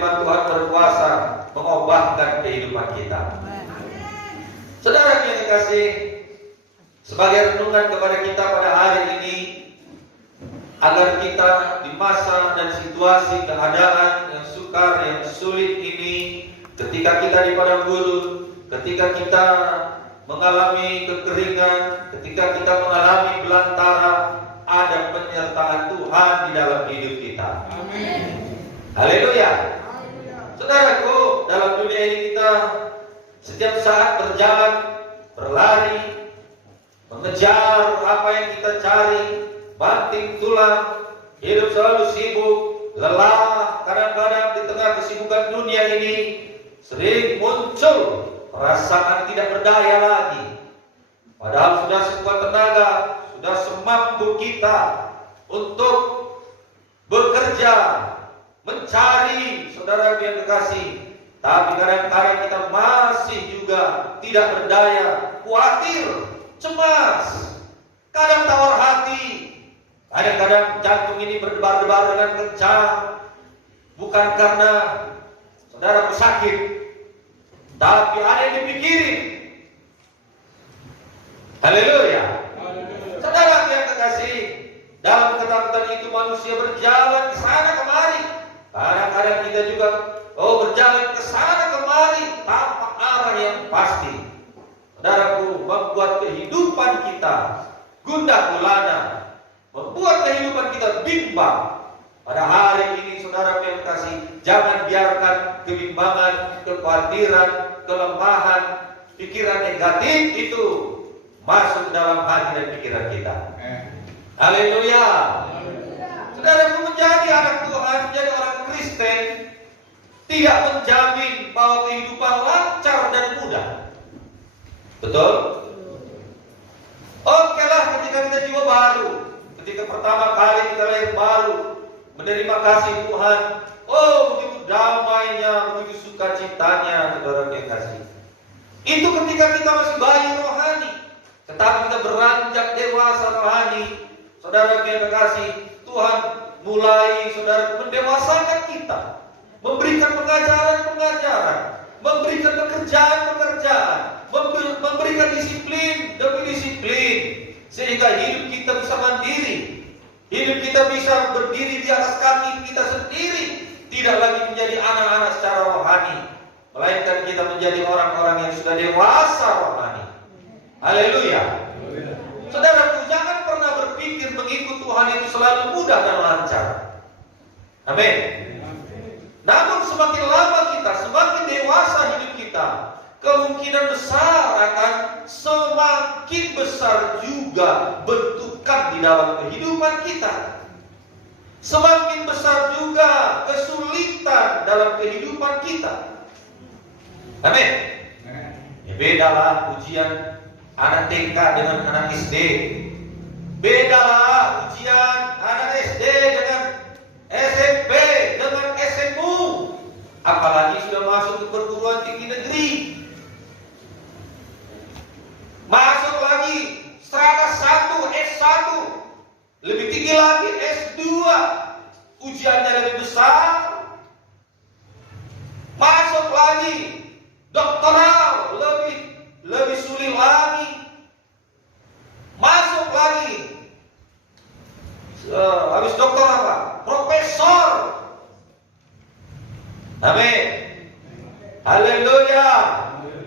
firman Tuhan berkuasa mengubahkan kehidupan kita. Saudara yang dikasih, sebagai renungan kepada kita pada hari ini, agar kita di masa dan situasi keadaan yang sukar, yang sulit ini, ketika kita di padang gurun, ketika kita mengalami kekeringan, ketika kita mengalami belantara, ada penyertaan Tuhan di dalam hidup kita. Amin. Haleluya. Saudaraku, dalam dunia ini kita setiap saat berjalan, berlari, mengejar apa yang kita cari, banting tulang, hidup selalu sibuk, lelah. Kadang-kadang di tengah kesibukan dunia ini sering muncul perasaan tidak berdaya lagi. Padahal sudah sekuat tenaga, sudah semampu kita untuk bekerja, mencari, saudara yang kekasih. Tapi kadang-kadang kita masih juga tidak berdaya, khawatir, cemas, kadang tawar hati. Kadang-kadang jantung ini berdebar-debar dengan kencang, bukan karena saudara sakit, tapi ada yang dipikirin. Haleluya. Saudara yang kekasih, dalam ketakutan itu manusia berjalan ke sana kemari. Kadang-kadang kita juga berjalan ke sana kemari tanpa arah yang pasti. Saudaraku, membuat kehidupan kita gundah gulana, membuat kehidupan kita bimbang. Pada hari ini, saudara yang kasih, jangan biarkan kebimbangan, kekhawatiran, kelemahan, pikiran negatif itu masuk dalam hati dan pikiran kita. Haleluya. Saudaraku, menjadi anak Tuhan, menjadi orang Kristen, tidak menjamin bahwa kehidupan lancar dan mudah. Betul? Oke lah, ketika kita jiwa baru, ketika pertama kali kita lahir baru, menerima kasih Tuhan, begitu damainya, begitu sukacitanya, saudara yang kasih. Itu ketika kita masih bayi rohani. Tetapi kita beranjak dewasa rohani, saudara yang kasih, Tuhan mulai saudara mendewasakan kita, memberikan pengajaran-pengajaran, memberikan pekerjaan-pekerjaan, memberikan disiplin demi disiplin, sehingga hidup kita bisa mandiri, hidup kita bisa berdiri di atas kaki kita sendiri, tidak lagi menjadi anak-anak secara rohani, melainkan kita menjadi orang-orang yang sudah dewasa rohani. Haleluya. Saudaraku, jangan pernah berpikir mengikut Tuhan itu selalu mudah dan lancar. Amin. Namun semakin lama kita, semakin dewasa hidup kita, kemungkinan besar akan semakin besar juga bentukan di dalam kehidupan kita. Semakin besar juga kesulitan dalam kehidupan kita. Amin. Ya, bedalah ujian anak TK dengan anak SD. Bedalah ujian anak SD dengan SMP, dengan SMU. Apalagi sudah masuk ke perguruan tinggi negeri. Masuk lagi strata 1, S1. Lebih tinggi lagi S2. Ujiannya lebih besar. Masuk lagi doktoral, lebih sulit lagi. Masuk lagi habis doktor apa? Profesor. Amin. Haleluya.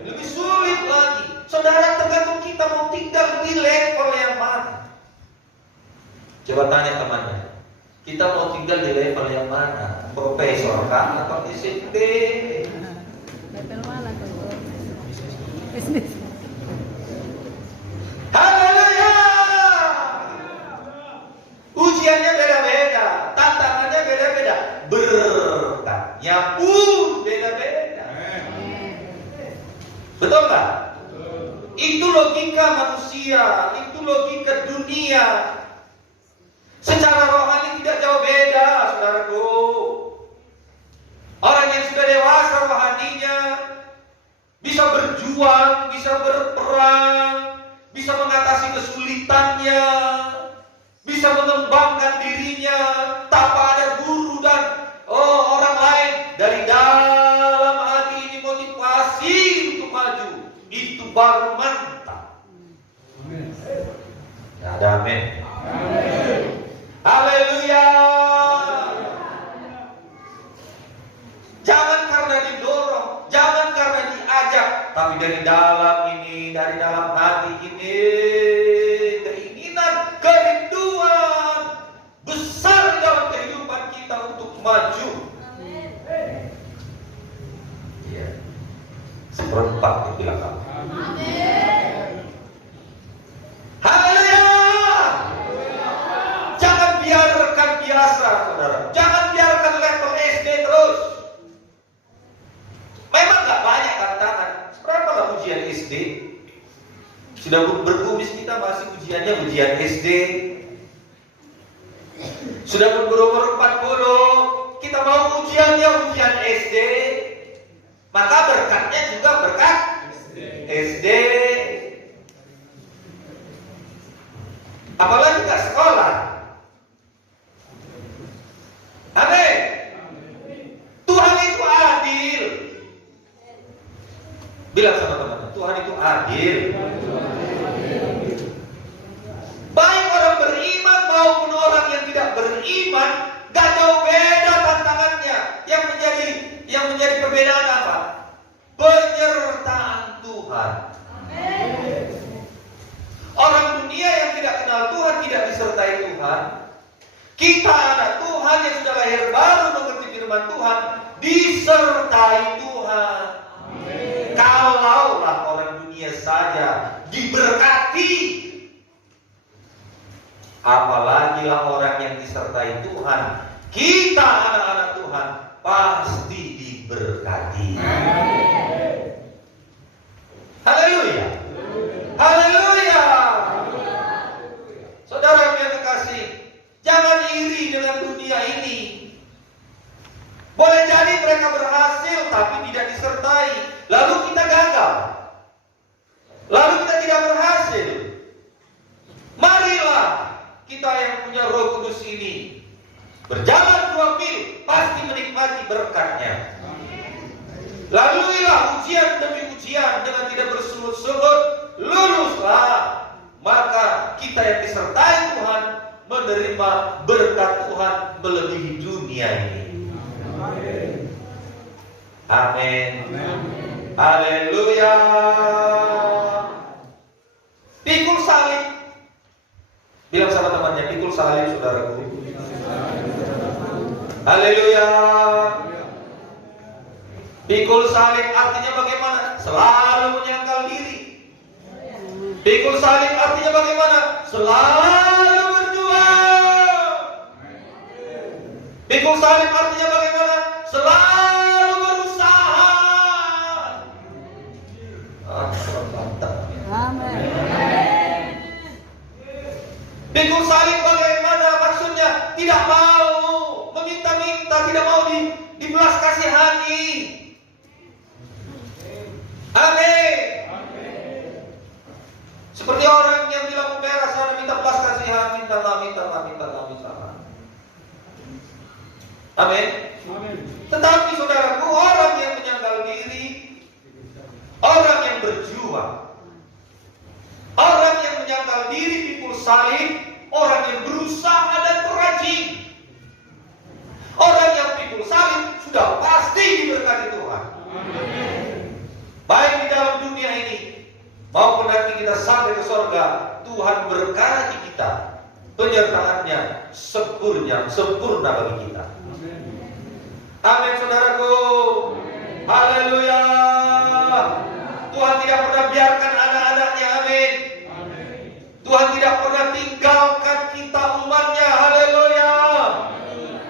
Lebih sulit lagi. Saudara, tergantung kita mau tinggal di level yang mana. Coba tanya temannya, kita mau tinggal di level yang mana? Profesor kan atau SMP? Level mana tuh? Bisnis. Haleluya. Ujiannya beda-beda, tantangannya beda-beda, berkatnya pun beda-beda. Betul nggak? Itu logika manusia, itu logika dunia. Secara rohani tidak jauh beda, saudaraku. Orang yang sudah dewasa rohaninya bisa berjuang, bisa berperang, bisa mengatasi kesulitannya, bisa mengembangkan dirinya tanpa ada guru dan orang lain dari baru mantap. Ada amin. Haleluya. Jangan karena didorong, jangan karena diajak, tapi dari dalam ini, dari dalam hati ini, keinginan, kerinduan besar dalam kehidupan kita untuk maju. Iya. Seperempat di belakang. Haleluya. Jangan biarkan biasa, saudara. Jangan biarkan level SD terus. Memang gak banyak tantangan. Berapa lah ujian SD? Sudah berkumis kita masih ujiannya ujian SD. Sudah berumur 40, kita mau ujiannya ujian SD. Maka berkatnya juga berkat SD. Apalagi gak sekolah. Amin. Tuhan itu adil. Bilang sama teman-teman, Tuhan itu adil. Baik orang beriman maupun orang yang tidak beriman, gak jauh beda tantangannya. Yang menjadi perbedaan apa? Penyertaan Tuhan. Orang dunia yang tidak kenal Tuhan tidak disertai Tuhan. Kita anak Tuhan yang sudah lahir baru mengerti firman Tuhan disertai Tuhan. Kalaulah orang dunia saja diberkati, apalagi lah orang yang disertai Tuhan. Kita anak-anak Tuhan pasti diberkati. Haleluya. Haleluya. Saudara yang terkasih, jangan iri dengan dunia ini. Boleh jadi mereka berhasil tapi tidak disertai, lalu kita gagal, lalu kita tidak berhasil. Marilah kita yang punya Roh Kudus ini berjalan 2 mil, pasti menikmati berkatnya. Laluilah ujian demi ujian dengan tidak bersungut-sungut, luluslah. Maka kita yang disertai Tuhan menerima berkat Tuhan melebihi dunia ini. Amin. Haleluya. Pikul salib. Bilang sama temannya, pikul salib, saudaraku. Haleluya. Pikul salib artinya bagaimana? Selalu menyangkal diri. Pikul salib artinya bagaimana? Selalu berjuang. Pikul salib artinya bagaimana? Selalu berusaha. Amin. Pikul salib bagaimana maksudnya? Tidak mau meminta-minta, tidak mau dibelas kasihani. Amin. Seperti orang yang di lampu merah sana minta belas kasihan, minta. Amin. Tetapi saudaraku, orang yang menyangkal diri, orang yang berjuang, orang yang menyangkal diri pikul salib, orang yang berusaha dan berajin, orang yang pikul salib sudah pasti diberkati Tuhan. Baik di dalam dunia ini maupun nanti kita sampai ke surga, Tuhan berkati kita, penyertaannya sempurna bagi kita. Amin, saudaraku. Haleluya. Tuhan tidak pernah biarkan anak-anaknya. Amin. Tuhan tidak pernah tinggalkan kita umatnya. Haleluya.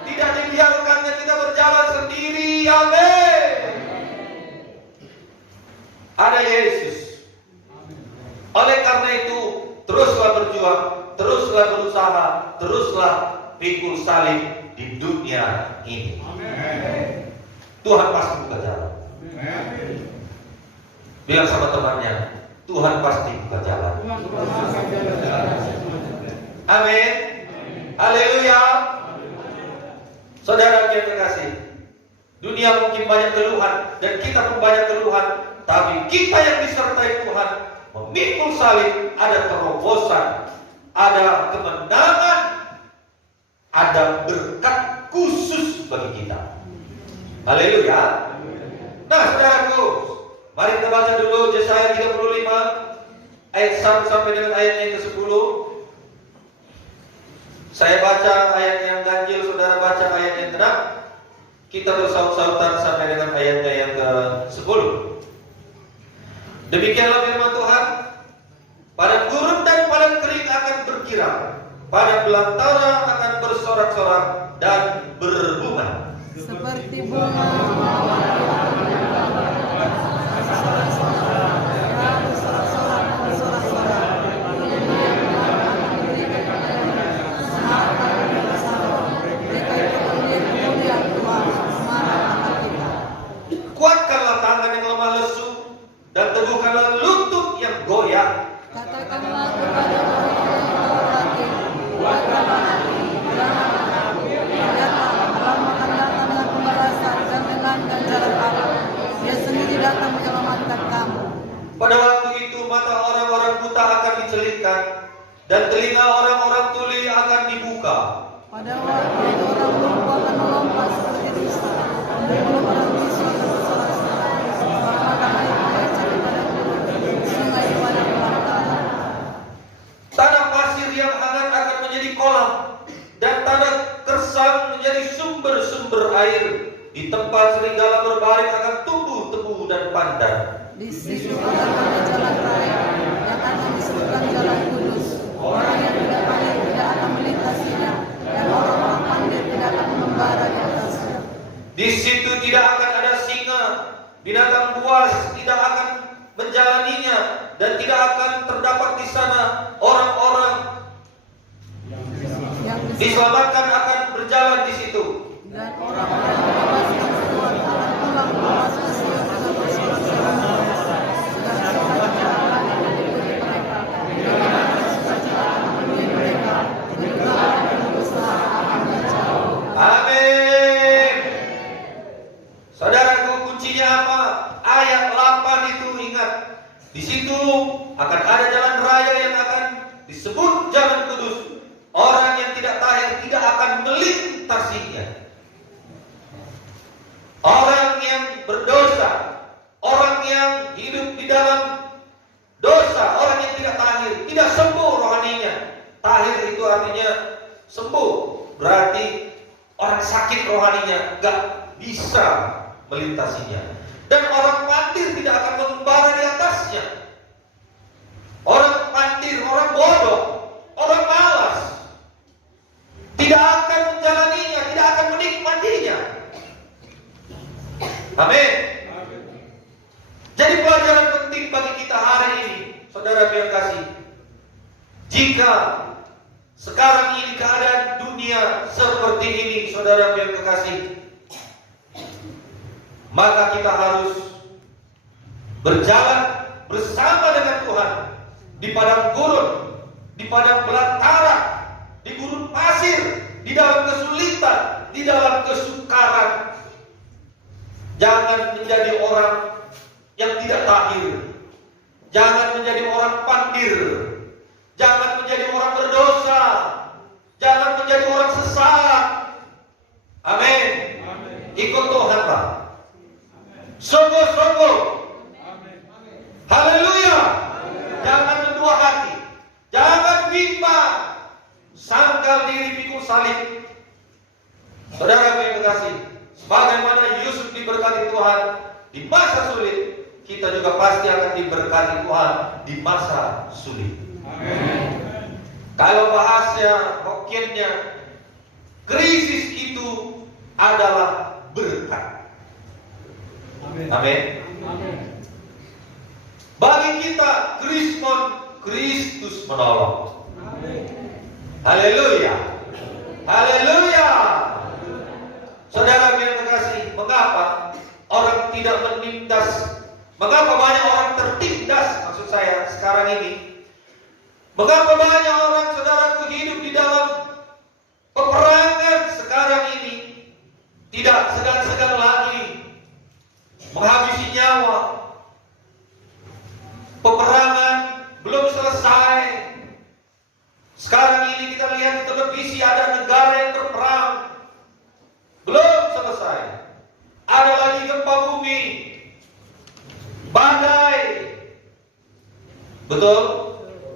Tidak dibiarkannya kita berjalan sendiri. Amin. Ada Yesus. Oleh karena itu, teruslah berjuang, teruslah berusaha, teruslah pikul salib di dunia ini. Tuhan pasti buka jalan. Bilang sama temannya, Tuhan pasti buka jalan. Amin. Haleluya. Saudara yang terkasih, dunia mungkin banyak keluhan dan kita pun banyak keluhan. tapi kita yang disertai Tuhan memikul salib, ada terobosan, ada kemenangan, ada berkat khusus bagi kita. Haleluya. Nah, saudaraku, mari kita baca dulu Yesaya 35 ayat 1 sampai dengan ayat yang ke-10. Saya baca ayat yang ganjil, saudara baca ayat yang tenang. Kita bersaut-sautan sampai dengan ayatnya yang ke-10. Demikianlah firman Tuhan. Padang gurun dan padang kering akan berkirang, padang belantara akan bersorak-sorak dan berbunga. Seperti bunga Kuatkanlah tangan yang lemah lesu dan teguhkanlah lutut yang goyah. katakanlah kepada orang yang sakit, kuatkanlah hati, janganlah takut. Lihatlah, Allah akan datanglah pembalasan dan menangkan jalan Allah. Dia sendiri datang menyelamatkan kamu. Pada waktu itu mata orang-orang buta akan dicelitkan dan telinga orang-orang tuli akan dibuka. Pada waktu itu orang lumpuh akan melompat seperti rusa, dan mulut orang bisu akan bersorak-sorak. Maka air mengalir pada gurun, sungai pada belantara. Tanah pasir yang hangat akan menjadi kolam, dan tanah kersang menjadi sumber-sumber air. Di tempat serigala berbaring akan tumbuh tebu dan pandan. Di situ akan ada jalan raya yang akan disebutkan jalan kudus. Orang yang tidak pandai tidak akan melintasinya, dan orang-orang pandai tidak akan mengembara di atasnya. Di situ tidak akan ada singa, binatang buas tidak akan menjalaninya, dan tidak akan terdapat di sana orang-orang Yang diselamatkan akan berjalan di situ. dan orang-orang yang bebaskan Tuhan akan pulang memasuki Sion dengan bersorak-sorak. Segala sukacita akan meliputi mereka, dengan sukacita akan memenuhi mereka, ketegangan dan besar akan menjauh. Amin. Saudaraku, kuncinya apa? Ayat 8 itu ingat. Di situ akan ada jalan raya yang akan disebut jalan kudus. Orang yang tidak tahir tidak akan melintasinya. Orang yang berdosa, orang yang hidup di dalam dosa, orang yang tidak tahir, tidak sembuh rohaninya. Tahir itu artinya sembuh, berarti orang sakit rohaninya gak bisa melintasinya. Dan orang pandir tidak akan mengembara di atasnya. Orang pandir, orang bodoh, orang malas tidak akan menjalaninya, tidak akan menikmatinya. Amin. Jadi pelajaran penting bagi kita hari ini, saudara yang kasih. Jika sekarang ini keadaan dunia seperti ini, saudara yang kekasih, maka kita harus berjalan bersama dengan Tuhan di padang gurun, di padang belantara, di gurun pasir, di dalam kesulitan, di dalam kesukaran. Jangan menjadi orang yang tidak tahir. Jangan menjadi orang pandir. Jangan menjadi orang berdosa. Jangan menjadi orang sesat. Amin. Ikut Tuhan, Pak. Sungguh-sungguh. Haleluya. Jangan berdua hati. Jangan bimbang. Sangkal diri pikul salib. Saudara yang kasih, sebagaimana Yusuf diberkati Tuhan di masa sulit, kita juga pasti akan diberkati Tuhan di masa sulit. Amin. Kalau bahasa Hokiennya, krisis itu adalah berkat. Amin. Bagi kita, Kristus menolong. Haleluya. Haleluya. Saudara yang terkasih, mengapa orang tidak menindas? Mengapa banyak orang tertindas? Maksud saya sekarang ini, mengapa banyak orang, saudaraku, hidup di dalam peperangan sekarang ini, tidak segan-segan lagi menghabisi nyawa, Betul?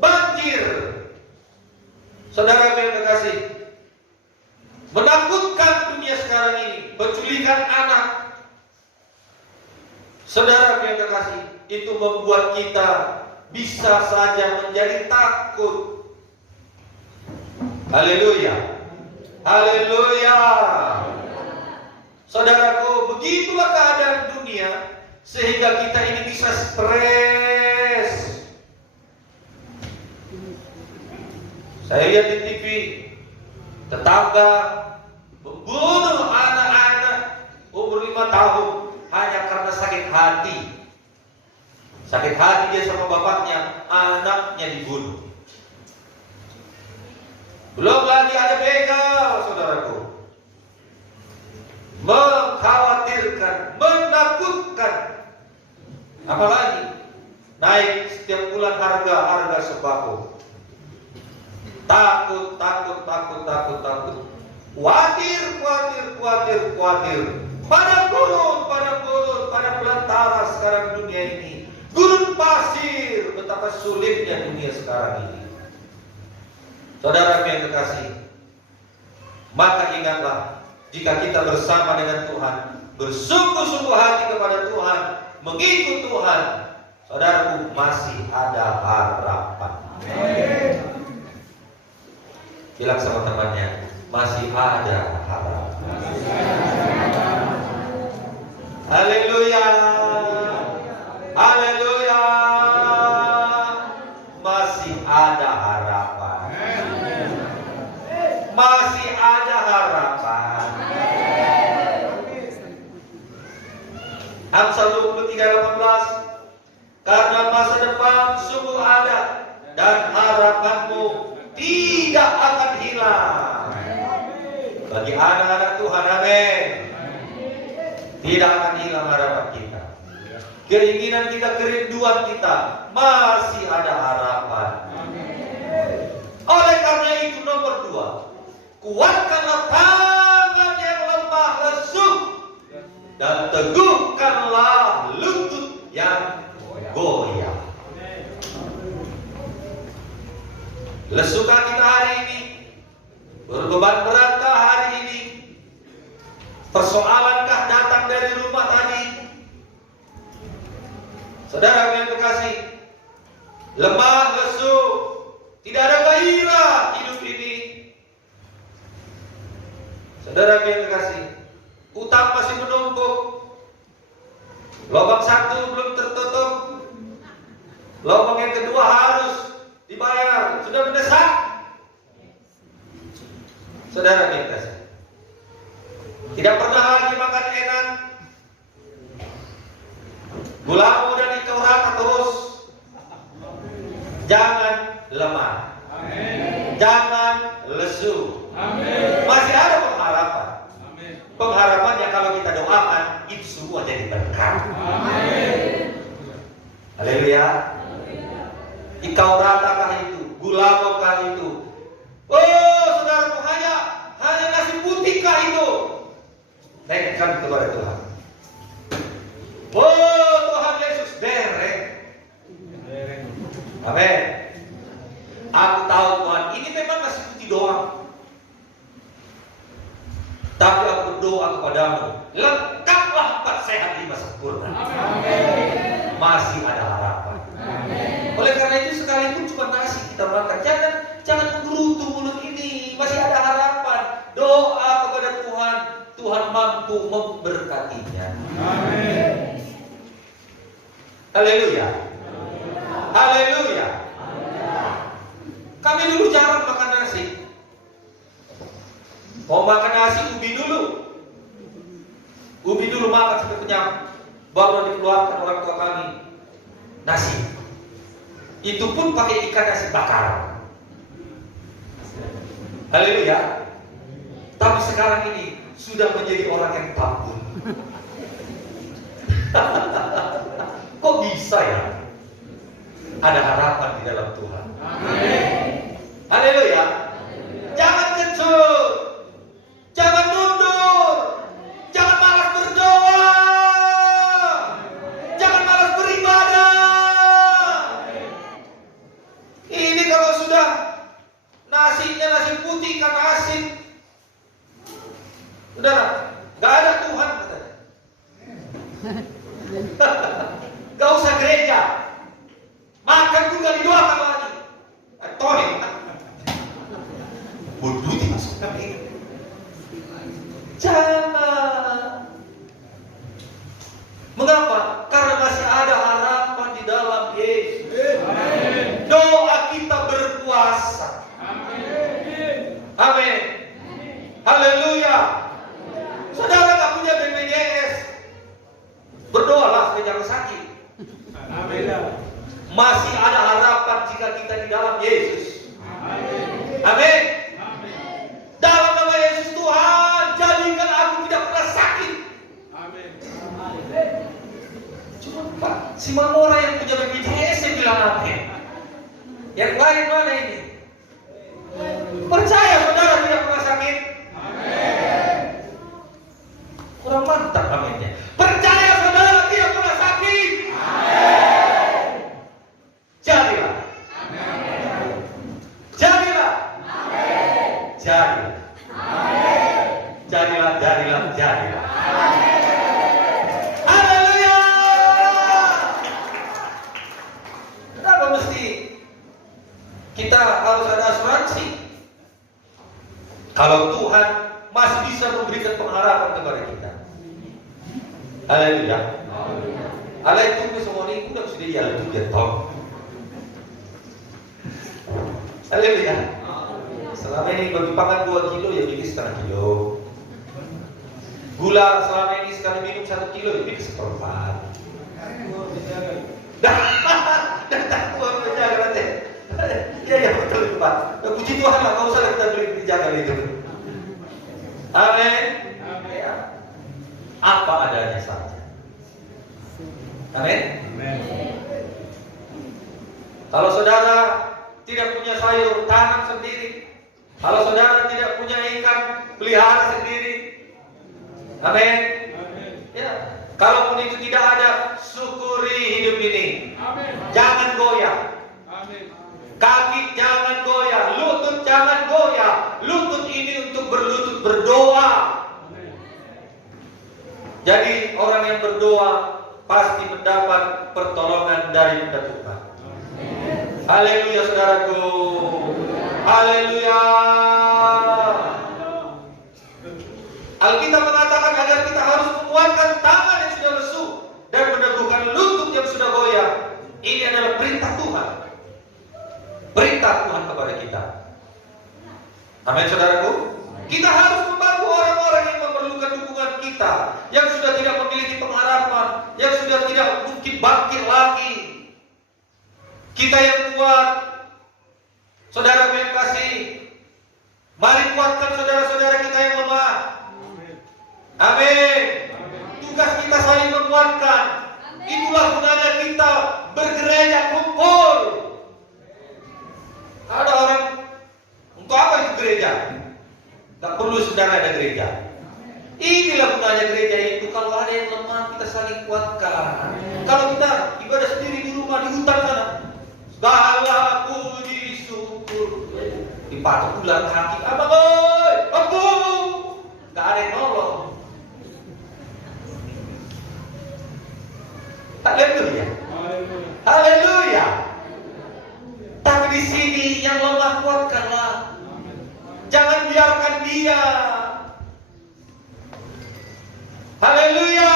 Banjir. Saudara yang terkasih, menakutkan dunia sekarang ini, penculikan anak. Saudara yang terkasih, itu membuat kita bisa saja menjadi takut. Haleluya. Haleluya. Saudaraku, begitulah keadaan dunia sehingga kita ini bisa stres. Saya lihat di TV, tetangga membunuh anak-anak umur 5 tahun hanya karena sakit hati. Sakit hati dia sama bapaknya, anaknya dibunuh. Belum lagi ada begal, saudaraku. Mengkhawatirkan, menakutkan. Apalagi naik setiap bulan harga sembako. Takut. Khawatir. Padang gurun, padang belantara sekarang dunia ini. Gurun pasir, betapa sulitnya dunia sekarang ini. Saudara yang terkasih, maka ingatlah, jika kita bersama dengan Tuhan, bersungguh-sungguh hati kepada Tuhan, mengikut Tuhan, saudaraku, masih ada harapan. Amin. Bilang sama temannya, masih ada harapan. Haleluya. Haleluya. Masih ada harapan. Masih ada harapan. Amsal 23:18. Karena masa depan sungguh ada dan harapanmu tidak akan hilang. Bagi anak-anak Tuhan, amin. Tidak akan hilang harapan kita. Keinginan kita, kerinduan kita, masih ada harapan. Oleh karena itu, nomor 2, kuatkanlah tangan yang lemah lesu dan teguhkanlah lutut yang goyah. Lesukah kita hari ini? Berbeban beratkah hari ini? Persoalankah datang dari rumah tadi? Saudara yang terkasih, lemah lesu, tidak ada gairah hidup ini. Saudara yang terkasih, utang masih menumpuk, lubang satu belum tertutup, lubang yang kedua harus dibayar, sudah mendesak. Saudara yang terkasih, tidak pernah lagi makan enak, gula muda dikau rata terus. Jangan lemah. Amin. Jangan lesu. Amin. Masih ada pengharapan. Amin. Pengharapannya kalau kita doakan, itu semua jadi berkat. Amin. Haleluya. Ikau ratakah itu? Gula kah itu? Oh, saudaraku, hanya nasi putih kah itu? Naikkan kepada Tuhan. Oh, Tuhan Yesus, dereng. Amin. Aku tahu Tuhan, ini memang nasi putih doang. Tapi aku berdoa kepadamu, lengkaplah 4 sehat 5 sempurna. Amin. Masih ada harapan. Amin. Oleh karena itu, sekalipun cuma nasi kita makan, jangan menggerutu mulut ini. Masih ada harapan. Doa kepada Tuhan, Tuhan mampu memberkatinya. Amin. Haleluya. Haleluya. Kami dulu jarang makan nasi. Mau makan nasi, ubi dulu makan sampai kenyang, baru dikeluarkan orang tua kami nasi. Itu pun pakai ikan nasi bakar. Haleluya. Tapi sekarang ini sudah menjadi orang yang takut. Kok bisa ya? Ada harapan di dalam Tuhan. Amin. Haleluya. Jangan kecut, jangan mundur, jangan malas berdoa, jangan malas beribadah. Gak usah gereja. Makan pun gak didoakan lagi. Tohir. Bodoh dimasukkan ini. Jangan. Mengapa? Karena masih ada harapan di dalam Yesus. Doa kita berkuasa. Amin. Haleluya. Saudara gak punya BPJS, berdoalah supaya jangan sakit. Masih ada harapan jika kita di dalam Yesus. Amin. Dalam nama Yesus Tuhan, jadikan aku tidak pernah sakit. Cuma Pak, si Mamora yang punya BPJS yang bilang amin. Yang lain mana ini? Percaya saudara tidak pernah sakit? Kurang mantap aminnya. Percaya saudara tidak pernah sakit? Jadilah. Jadilah. Jadilah. Jadilah, jadilah, jadilah. Haleluya. Kenapa mesti kita harus ada asuransi? Kalau Tuhan masih bisa memberikan pengharapan kepada kita. Haleluya. Allah itu semua ini udah sudah ya lebih dia tahu. Haleluya. Selama ini bagi pakan 2 kilo ya bikin setengah kilo. Gula selama ini sekali minum 1 kilo ya bikin seperempat. Dah Tuhan menjaga nanti. Ya betul Pak. Puji Tuhan lah, kau usah kita beli jaga itu. Amin. Ya. Apa adanya saja. Amin. Kalau saudara tidak punya sayur, tanam sendiri. Kalau saudara tidak punya ikan, pelihara sendiri. Amin. Ya. Kalaupun itu tidak ada, syukuri hidup ini. Jangan goyah. Kaki jangan goyah, lutut jangan goyah. Lutut ini untuk berlutut berdoa. Jadi orang yang berdoa pasti mendapat pertolongan dari Tuhan. Haleluya saudaraku. Haleluya. Alkitab mengatakan agar kita harus menguatkan tangan yang sudah lesu dan meneguhkan lutut yang sudah goyah. Ini adalah perintah Tuhan. Perintah Tuhan kepada kita. Amin saudaraku. Kita harus membantu orang-orang yang memerlukan dukungan kita, yang sudah tidak memiliki pengharapan, yang sudah tidak mungkin bangkit lagi. Kita yang kuat, saudara yang kasih, mari kuatkan saudara-saudara kita yang lemah. Amin. Tugas kita saling menguatkan. Itulah gunanya kita bergereja kumpul. Ada orang, untuk apa itu gereja? Tak perlu saudara ada gereja. Inilah gunanya gereja itu. Kalau ada yang lemah kita saling kuatkan. Kalau kita ibadah sendiri di rumah di hutan sana, segala puji syukur dipatok ular kaki. Abang oi, aku gak ada yang nolong. Haleluya. Haleluya. Tapi di sini yang lemah kuatkanlah. Jangan biarkan dia. Haleluya.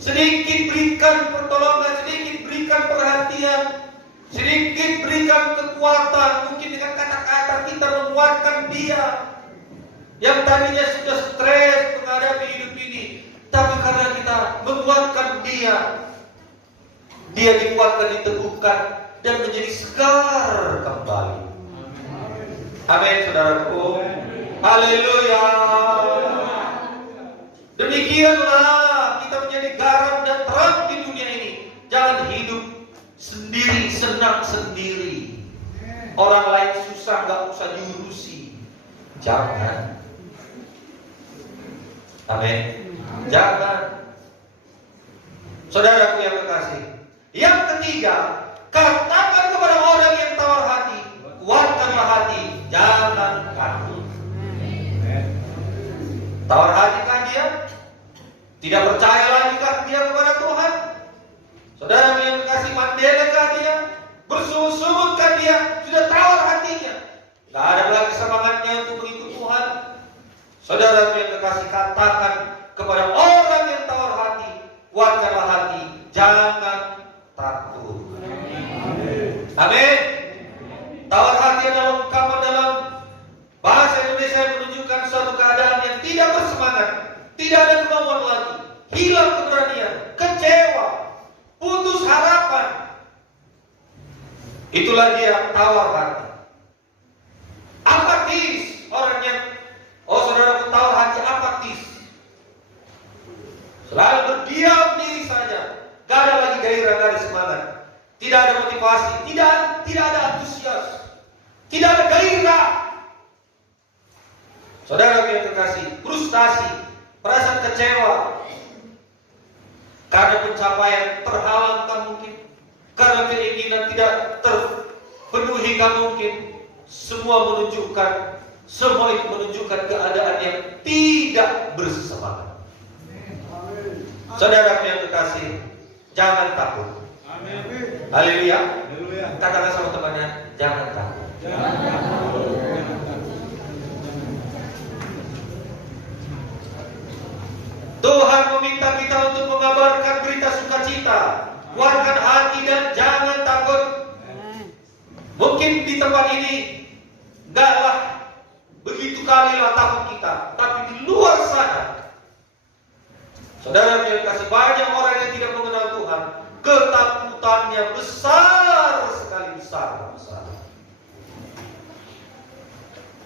Sedikit berikan pertolongan, sedikit berikan perhatian, sedikit berikan kekuatan. Mungkin dengan kata-kata kita menguatkan dia yang tadinya sudah stres menghadapi hidup ini. Tapi karena kita menguatkan dia, dia dikuatkan, diteguhkan, dan menjadi segar kembali. Amin saudaraku. Haleluya. Demikianlah kita menjadi garam dan terang di dunia ini. Jangan hidup sendiri, senang sendiri. Orang lain susah gak usah diurusi. Jangan. Amin. Jangan. Saudaraku yang kekasih. Yang ketiga, katakan kepada orang yang tawar hati, kuatkanlah hati, jangan kaku. Tawar hati kan dia? Tidak percaya lagi kah dia kepada Tuhan? Saudara yang kasih mandele kah dia? Bersungut-sungut kah dia? Sudah tawar hatinya. Tidak ada lagi semangatnya untuk mengikut Tuhan. Saudara yang kekasih, katakan kepada orang yang tawar hati, kuatkanlah hati, jangan takut. Amin. Tawar hati adalah ungkapan dalam bahasa Indonesia yang menunjukkan suatu keadaan yang tidak bersemangat, tidak ada kemauan lagi, hilang keberanian, kecewa, putus harapan. Itulah dia tawar hati. Apatis orangnya. Saudaraku, tawar hati apatis. Selalu berdiam diri saja. Gak ada lagi gairah, gak ada semangat. Tidak ada motivasi, tidak ada antusias, tidak ada gairah. Saudara yang terkasih, frustasi, perasaan kecewa karena pencapaian terhalangkan mungkin, karena keinginan tidak terpenuhi kan mungkin. Semua itu menunjukkan keadaan yang tidak bersemangat. Saudara yang terkasih, jangan takut. Haleluya. Katakan sama temannya, jangan takut. Tuhan meminta kita untuk mengabarkan berita sukacita, kuatkan hati dan jangan takut. Mungkin di tempat ini enggaklah begitu kalilah takut kita, tapi di luar sana, saudara yang kasih, banyak orang yang tidak mengenal Tuhan, ketakutannya besar sekali, besar.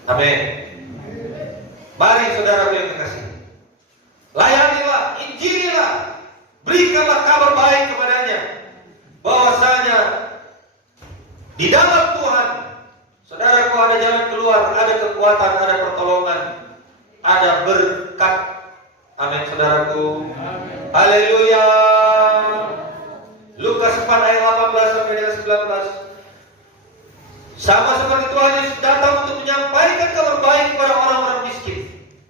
Amin. Mari saudara yang kasih, layanilah, injililah, berikanlah kabar baik kepadanya, bahwasanya di dalam Tuhan, saudaraku, ada jalan keluar, ada kekuatan, ada pertolongan, ada berkat. Amin, saudaraku. Haleluya. Lukas 4 ayat 18 sampai dengan 19. Sama seperti Tuhan Yesus datang untuk menyampaikan kabar baik kepada orang-orang miskin,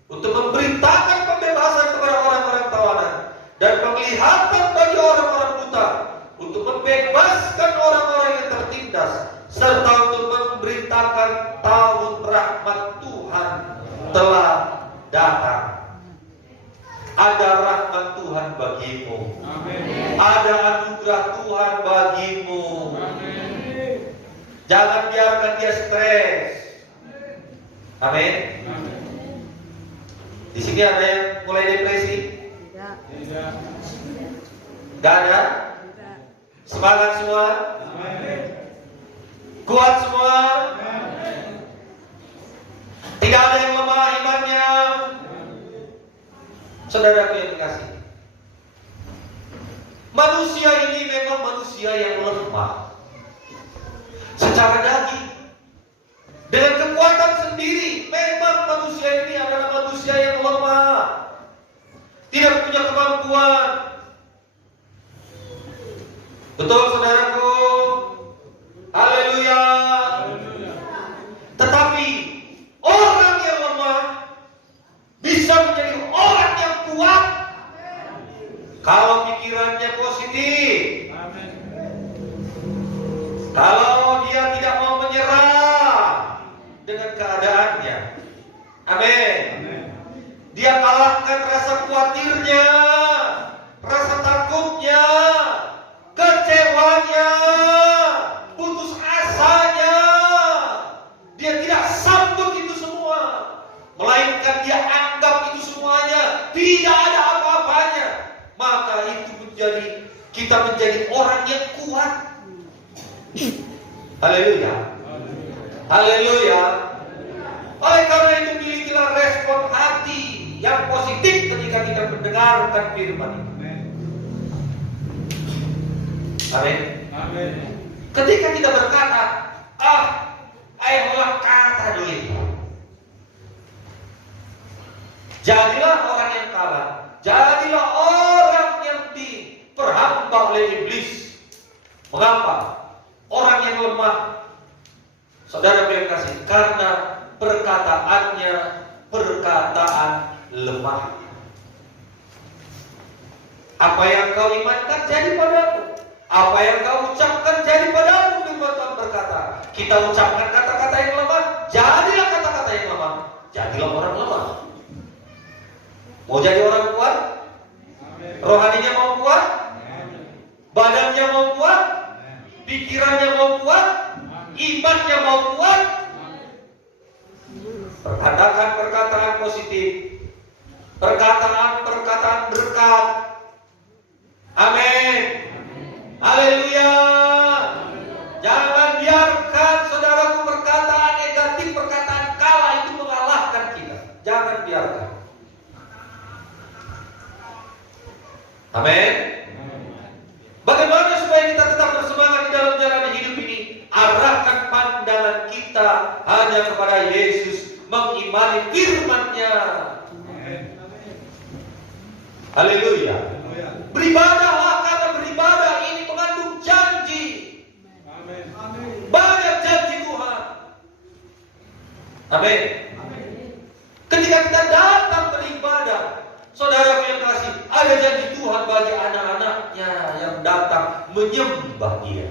untuk memberitakan pembebasan kepada orang-orang tawanan, dan penglihatan bagi orang-orang buta, untuk membebaskan orang-orang yang tertindas, serta untuk memberitakan tahun rahmat Tuhan telah datang. Ada rahmat Tuhan bagimu. Amin. Ada anugerah Tuhan bagimu. Amin. Jangan biarkan dia stres. Amin. Di sini ada yang mulai depresi? Tidak. Gak ada? Semangat semua? Amin. Kuat semua? Amin. Tidak ada yang lemah imannya? Saudara yang dikasih, manusia ini memang manusia yang lemah secara daging, dengan kekuatan sendiri. Memang manusia ini adalah manusia yang lemah, tidak punya kemampuan. Betul saudaraku. Haleluya. Tetapi orang yang lemah bisa menjadi orang yang kuat kalau pikirannya positif. Amen. Kalau dia tidak mau menyerah dengan keadaannya. Amin. Dia kalahkan rasa khawatirnya, rasa takutnya, kecewanya, putus asanya. Dia tidak sambut itu semua, melainkan dia anggap itu semuanya tidak ada apa-apanya. Maka itu kita menjadi orang yang kuat. Haleluya. Haleluya. Oleh karena itu, milikilah respon hati yang positif ketika kita mendengarkan firman ini. Amin. Amin. Ketika kita berkata, ayolah kata dulu. Jadilah orang yang kalah. Jadilah orang yang diperhamba oleh iblis. Mengapa? Orang yang lemah, saudara yang kasih, karena perkataannya perkataan lemah. Apa yang kau imankan jadi padamu. Apa yang kau ucapkan jadi padamu. Firman Tuhan berkata, kita ucapkan kata-kata yang lemah, jadilah kata-kata yang lemah. Jadilah orang lemah. Mau jadi orang kuat? Rohaninya mau kuat? Badannya mau kuat? Pikirannya mau kuat? Imannya mau kuat? Katakan perkataan positif, perkataan berkat. Amin. Haleluya. Jangan biarkan saudaraku perkataan negatif, perkataan kalah itu mengalahkan kita. Jangan biarkan. Amin. Bagaimana supaya kita tetap bersemangat di dalam jalan hidup ini? Arahkan pandangan kita hanya kepada Yesus, mengimani firman-Nya. Haleluya. Beribadahlah, karena beribadah ini mengandung janji. Banyak janji Tuhan. Amin. Ketika kita datang beribadah, saudara yang kasih, ada janji Tuhan bagi anak-anaknya yang datang menyembah Dia.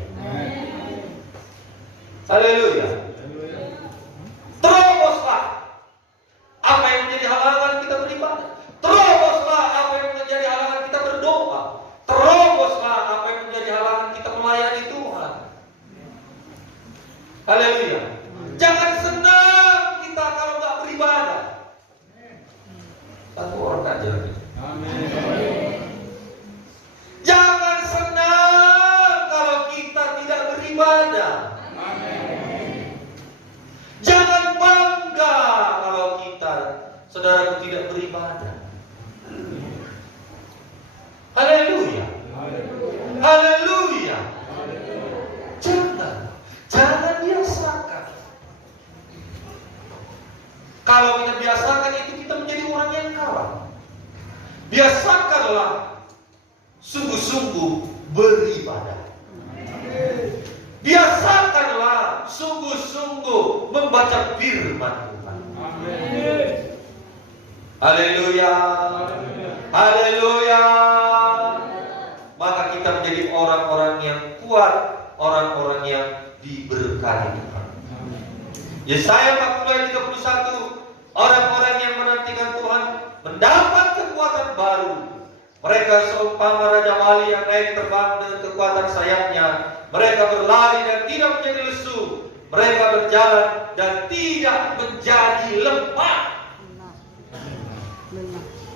Haleluya. Teroboslah apa yang menjadi halangan kita beribadah. Teroboslah apa yang menjadi halangan kita berdoa. Teroboslah apa yang menjadi halangan kita melayani Tuhan. Haleluya. Jangan senang kita kalau nggak beribadah. Satu orang aja lagi. Jangan senang kalau kita tidak beribadah. Jangan bangga kalau kita, saudaraku, tidak beribadah. Haleluya. Haleluya. Jangan biasakan. Kalau kita biasakan itu, kita menjadi orang yang kalah. Biasakanlah sungguh-sungguh beribadah. Biasakanlah sungguh-sungguh membaca firman Tuhan. Haleluya. Haleluya. Maka kita menjadi orang-orang yang kuat, orang-orang yang diberkati Tuhan. Yesaya 40 ayat 31, orang-orang yang menantikan Tuhan mendapat kekuatan baru. Mereka seumpama raja wali yang naik terbang dengan kekuatan sayapnya. Mereka berlari dan tidak menjadi lesu. Mereka berjalan dan tidak menjadi lemah.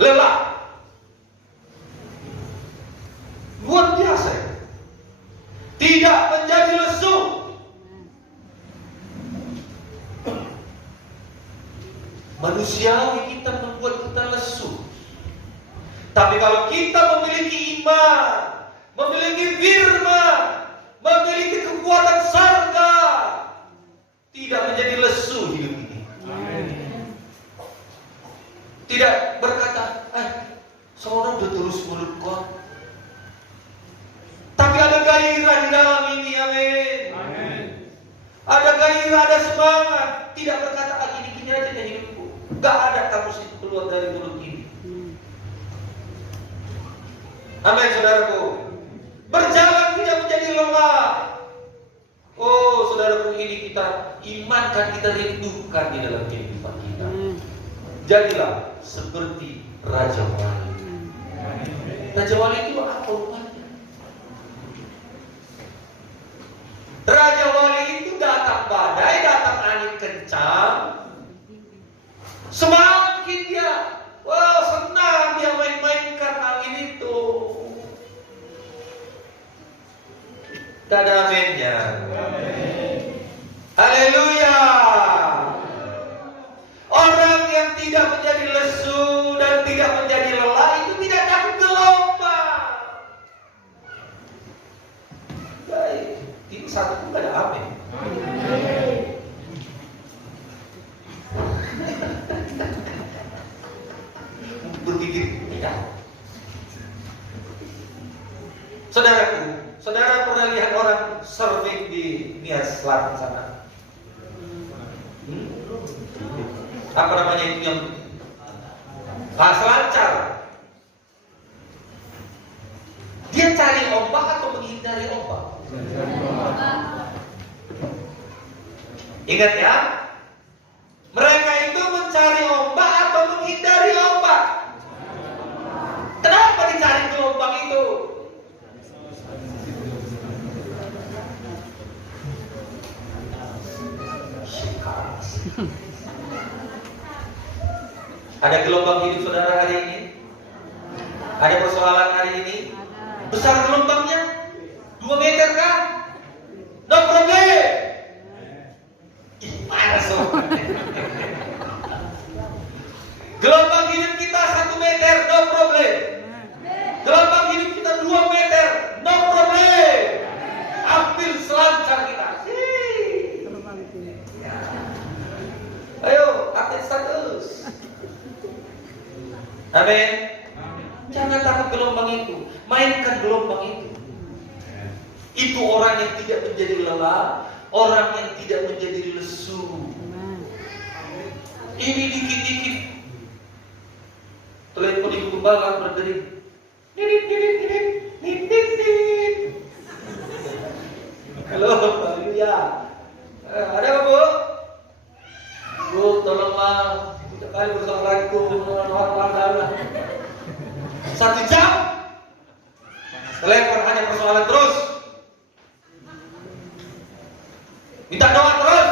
Lelah. Luar biasa. Tidak menjadi lesu. Manusiawi kita membuat kita lesu. Tapi kalau kita memiliki iman, memiliki firman, memiliki kekuatan surga, tidak menjadi lesu hidup ini. Tidak berkata, seorang udah terus mulut kok. Tapi ada gairah di dalam ini, amin. Ada gairah, ada semangat. Tidak berkata, gini-gini aja ya hidupku. Gak ada kamus itu keluar dari mulut ini. Amin, saudaraku. Berjalan tidak menjadi lelah. Oh, saudaraku, ini kita imankan, kita rindukan di dalam kehidupan kita. Jadilah seperti Raja Wali. Raja Wali itu apa rupanya? Raja Wali itu datang badai, datang angin kencang, semakin dia senang dia main-mainkan angin itu. Gak ada aminnya. Haleluya. Orang yang tidak menjadi lesu dan tidak menjadi lelah itu tidak takut gelombang. Baik, ini satu pun gak ada amin. Berpikir, ya. Saudaraku, saudara pernah lihat orang surfing di Nias Selatan sana? Apa namanya itu yang selancar? Dia cari ombak atau menghindari ombak? Ingat ya, mereka itu mencari ombak atau menghindari ombak? Kenapa dicari gelombang itu? Ada gelombang hidup saudara hari ini? Ada persoalan hari ini? Besar gelombangnya? 2 meter kah? No problem. Gimana sobat? Gelombang hidup kita 1 meter, no problem. Gelombang hidup kita 2 meter, no problem. Ambil selancar kita. Ayo, update status. Amin. Jangan takut gelombang itu. Mainkan gelombang itu. Itu orang yang tidak menjadi lelah, orang yang tidak menjadi lesu. Ini dikit-dikit telepon ibu gembala berdering. Nidit, nidit, nidit, nidit, nidit. Halo, haleluya. Ada apa, Bu? Bu, tolonglah. Kali bersama orang 1 jam. Telepon hanya persoalan terus. Minta doa terus.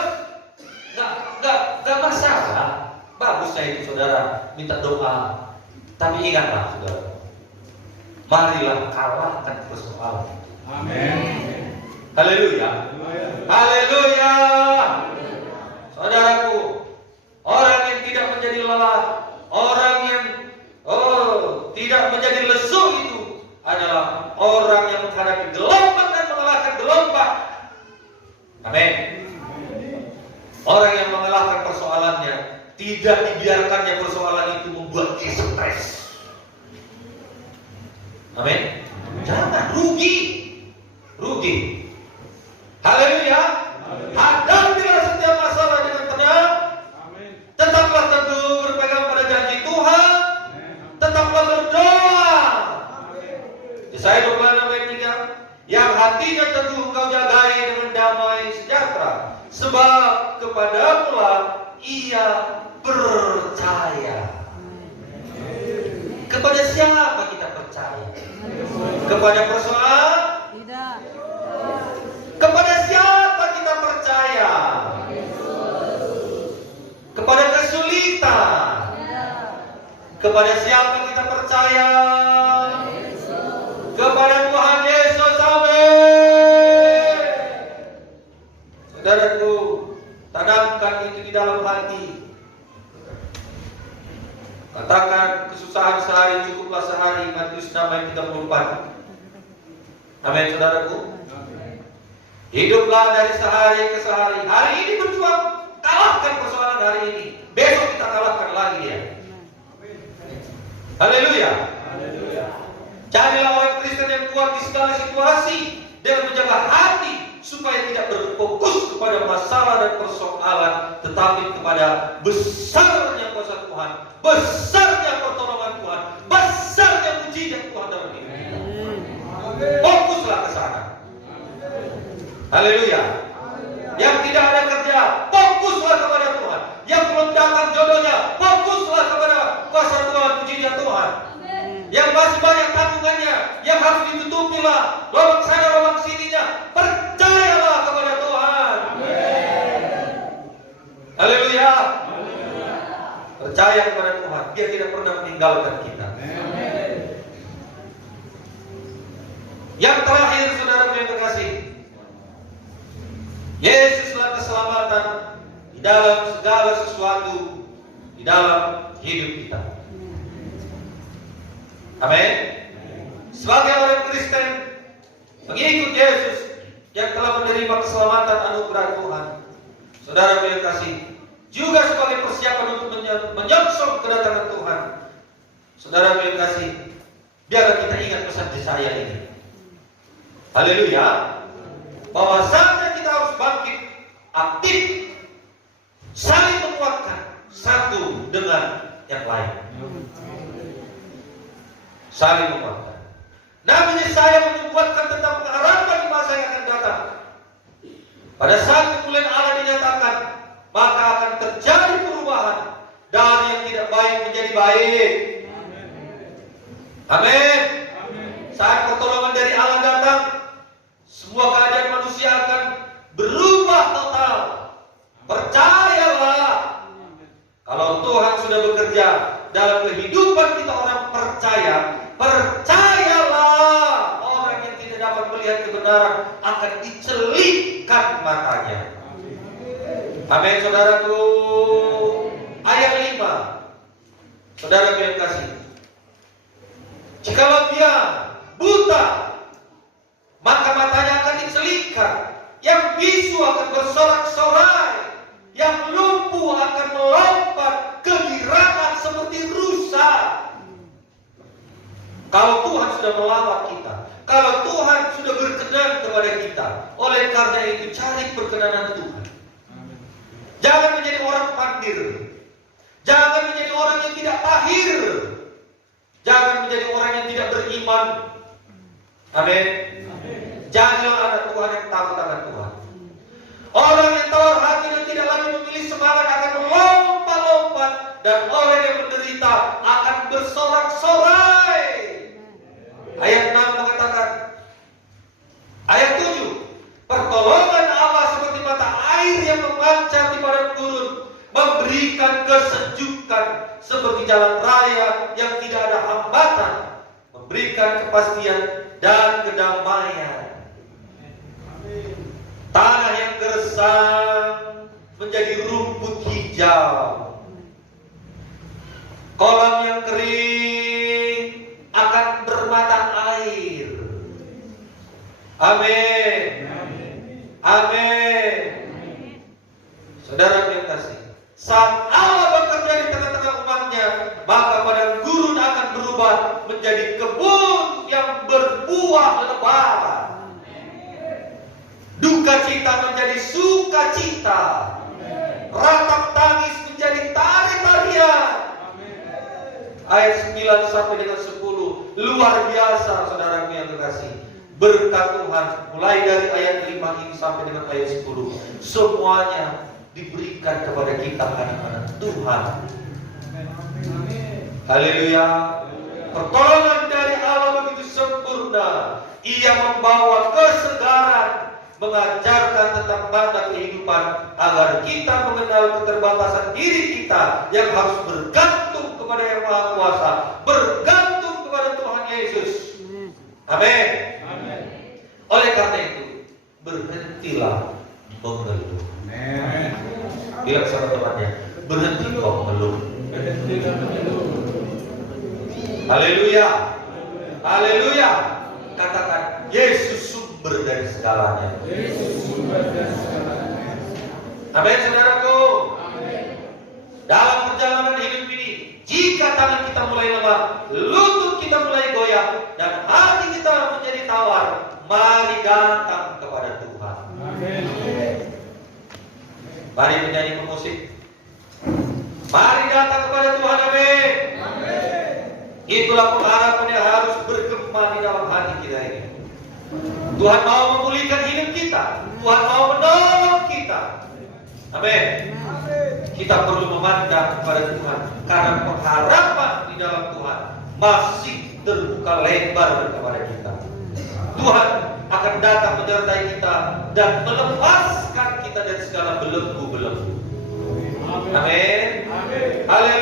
Enggak masalah. Bagusnya itu saudara, minta doa. Tapi ingatlah saudara, marilah kalahkan persoalan. Amin. Haleluya. Haleluya. Saudaraku, orang yang tidak menjadi lelah, orang yang tidak menjadi lesu itu adalah orang yang menghadapi gelombang dan mengalahkan gelombang. Amin. Orang yang mengalahkan persoalannya, tidak dibiarkannya persoalan itu membuat dia stres. Amin. Jangan rugi. Haleluya. Hadapilah setiap masalah dengan tenang. Tetaplah teguh berpegang pada janji Tuhan. Tetaplah berdoa. Yesaya 26 ayat 3. Yang hatinya teguh kau jagai dengan damai sejahtera, sebab kepadamulah ia percaya. Kepada siapa kita percaya? Kepada persoalan? Tidak. Kepada siapa kita percaya? Kepada kesulitan? Kepada siapa kita percaya? Kepada Tuhan Yesus. Amin. Saudaraku, tanamkan itu di dalam hati. Katakan kesusahan sehari cukuplah sehari. Matius 6 ayat 34. Amin saudaraku. Hiduplah dari sehari ke sehari. Hari ini berjuang, kalahkan persoalan hari ini. Besok kita kalahkan lagi dia. Haleluya. Carilah orang Kristen yang kuat di segala situasi dengan menjaga hati supaya tidak berfokus kepada masalah dan persoalan, tetapi kepada besarnya kuasa Tuhan, besarnya pertolongan Tuhan, besarnya mujizat Tuhan dalam hidup kita. Fokuslah ke sana. Haleluya. Yang tidak ada kerja, fokuslah kepada Tuhan. Yang belum datang jodohnya, fokuslah kepada kuasa Tuhan, mujizat Tuhan. Yang masih banyak tanggungannya, yang harus ditutupilah lubang sana lubang sininya, percayalah kepada Tuhan. Haleluya. Percaya kepada Tuhan, Dia tidak pernah meninggalkan kita. Yang terakhir, saudara yang terkasih, Yesuslah keselamatan di dalam segala sesuatu di dalam hidup kita. Amin. Sebagai orang Kristen, mengikut Yesus yang telah menerima keselamatan anugerah Tuhan, saudara yang kasih, juga sebagai persiapan untuk menyongsong kedatangan Tuhan. Saudara yang kasih, biarlah kita ingat pesan Yesaya ini. Haleluya. Bahwasanya kita harus bangkit, aktif, saling menguatkan satu dengan yang lain. Saling menguatkan. Nabi Yesaya menyebutkan tentang pengharapan di masa yang akan datang. Pada saat kemuliaan Allah dinyatakan, maka akan terjadi perubahan dari yang tidak baik menjadi baik. Amin. Saat pertolongan dari Allah datang, semua keadaan manusia akan berubah total. Percayalah. Kalau Tuhan sudah bekerja dalam kehidupan kita orang percaya, percayalah, orang yang tidak dapat melihat kebenaran akan dicelupkan matanya. Amin, saudaraku. Ayat 5. Saudaraku yang kasih, jikalau dia buta, maka matanya akan dicelupkan. Yang bisu akan bersorak-sorai, yang lumpuh akan melompat kegirangan seperti rusa. Kalau Tuhan sudah melawat kita, kalau Tuhan sudah berkenan kepada kita, oleh karena itu cari perkenanan Tuhan. Jangan menjadi orang pandir, jangan menjadi orang yang tidak tahir, jangan menjadi orang yang tidak beriman. Amin. Jangan anak Tuhan yang takut akan Tuhan. Orang yang tawar hati dan tidak lagi memilih semangat akan melompat-lompat, dan orang yang menderita akan bersorak-sorai. Ayat 6 mengatakan, ayat 7, pertolongan Allah seperti mata air yang memancar di padang gurun, memberikan kesejukan seperti jalan raya yang tidak ada hambatan, memberikan kepastian dan kedamaian. Tanah yang gersang menjadi rumput hijau, kolam yang kering akan bermata air. Amin. Amin. Saudara yang kasih, saat Allah bekerja di tengah-tengah umatnya, maka padang gurun akan berubah menjadi kebun yang berbuah lebat. Duka cita menjadi sukacita, ratap tangis menjadi tari-tarian. Ayat 9 sampai dengan 10 luar biasa, saudaraku yang terkasih. Berkat Tuhan mulai dari ayat 5 ini sampai dengan ayat 10, semuanya diberikan kepada kita anak-anak Tuhan. Haleluya. Pertolongan dari Allah begitu sempurna. Ia membawa kesegaran, mengajarkan tentang makna kehidupan, agar kita mengenal keterbatasan diri kita yang harus bergantung kepada Yang Maha Kuasa, bergantung kepada Tuhan Yesus. Amin. Oleh karena itu, berhentilah mengeluh. Bilang sama temannya, berhenti kau mengeluh. Haleluya. Haleluya. Katakan, Yesus sumber dari segalanya. Amin, saudaraku. Dalam perjalanan hidup ini, jika tangan kita mulai lemah, lutut kita mulai goyah, dan hati kita menjadi tawar, mari datang kepada Tuhan. Mari menyanyi pemusik. Mari datang kepada Tuhan. Amin. Itulah pengharapan yang harus bergema di dalam hati kita ini. Tuhan mau memulihkan hidup kita. Tuhan mau menolong kita. Amin. Kita perlu memandang kepada Tuhan, karena pengharapan di dalam Tuhan masih terbuka lebar kepada kita. Tuhan akan datang menyertai kita dan melepaskan kita dari segala belenggu-belenggu. Amin. Haleluya.